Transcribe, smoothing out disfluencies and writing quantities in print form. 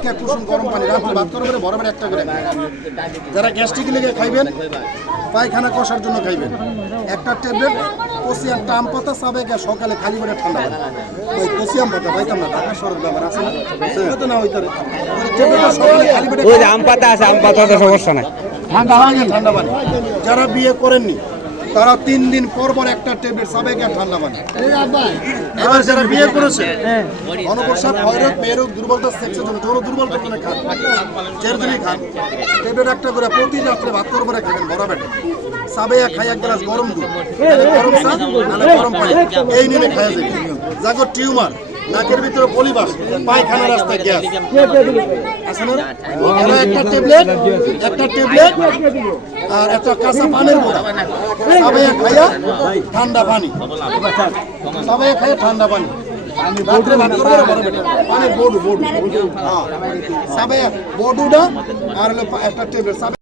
এক এক কুসুম গরম পানি রাত্রে ভাত করবেন বরাবর একটা করে। যারা গ্যাস্ট্রিক লেগে খাইবেন, পায়খানা কষার জন্য খাইবেন, একটা ট্যাবলেট কোসিয়াম আম পাতা সাবেক সকালে খালি পেটে ঠান্ডা পানি। ওই কোসিয়াম পাতা পাইতাম না, ঢাকা শহরের ব্যাপার আছে না, হয়তো না হইতে সকালে খালি পেটে ওই যে আম পাতা আছে, আম পাতা তো সমস্যা নাই। ঠান্ডা পানি। যারা বিয়ে করেননি তারা 3 দিন পর পর একটা ট্যাবলেট সাবেক ঠান্ডা পানি। এবার যারা বিয়ে করেছে অনবরসাপ ভৈরব মেরুক দুর্বলতা সেক্সের জন্য জোর দুর্বলতা করে খান, চেরদিনই খান ট্যাবলেট একটা করে প্রতি রাত্রে ভাত করে খাবেন বরাবর। সাবেয়া খাই এক গ্লাস গরম দুধ, গরম চা নাহলে গরম পানি, এই নিয়ে খাওয়া যাবে। যাগো টিউমার, নাকের ভিতরে পলিবাস, পায়খানা রাস্তায় গ্যাস আছে না, এরা একটা ট্যাবলেট আর একটা কাঁচা পানির বোতল সাবেয়া খাইয়া ঠান্ডা পানি, সাবেয়া খাইয়া ঠান্ডা পানি রাত্রে ভাত করবে বড় বেটা পানির বড়ু সাবেয়া বড়ুটা আর হলো একটা ট্যাবলেট।